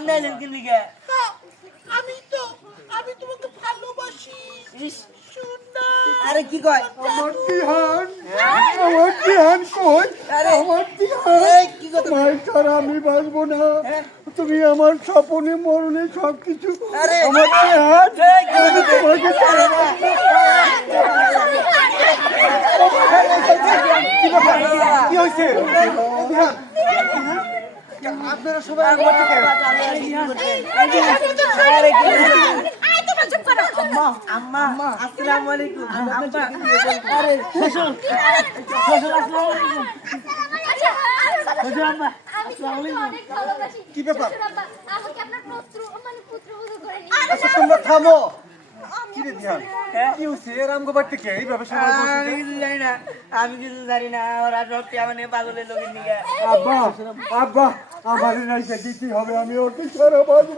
সামনে এলেন কি লিগে? আমি তোমাকে ভালোবাসি ইস, সোনা। আরে কি কয়? আমার দিহান কই? আরে আমার দিহান এই কি কথা? তোমায় ছাড়া আমি বাঁচবো না। হ্যাঁ? তুমি আমার স্বপনে মরণে সবকিছু। আরে আমার দিহান এই কি আমি কথা? তোমাকে ছাড়া কি হয়েছে? আপনারা সবাই আমার থেকে আম্মা আসসালামু আলাইকুম। আম্মা আরে শ্বশুর শ্বশুর আসসালামু আলাইকুম। শ্বশুর আম্মা আসসালামু আলাইকুম। কি ব্যাপার? আমাকে আপনার পুত্রবধূ করে আচ্ছা তোমরা থামো। কি রে দিহান হ্যাঁ? কি হয়েছে? রামগো বাড়ি থেকে এইভাবে সবাই আমি বলছে? কিছু জানি না, আমি কিছু জানি না। ওরা সব মানে পাগলের লোকের নিয়ে আব্বা আব্বা আমার নাই দিতে হবে, আমি ওকে ছাড়া বাঁচবো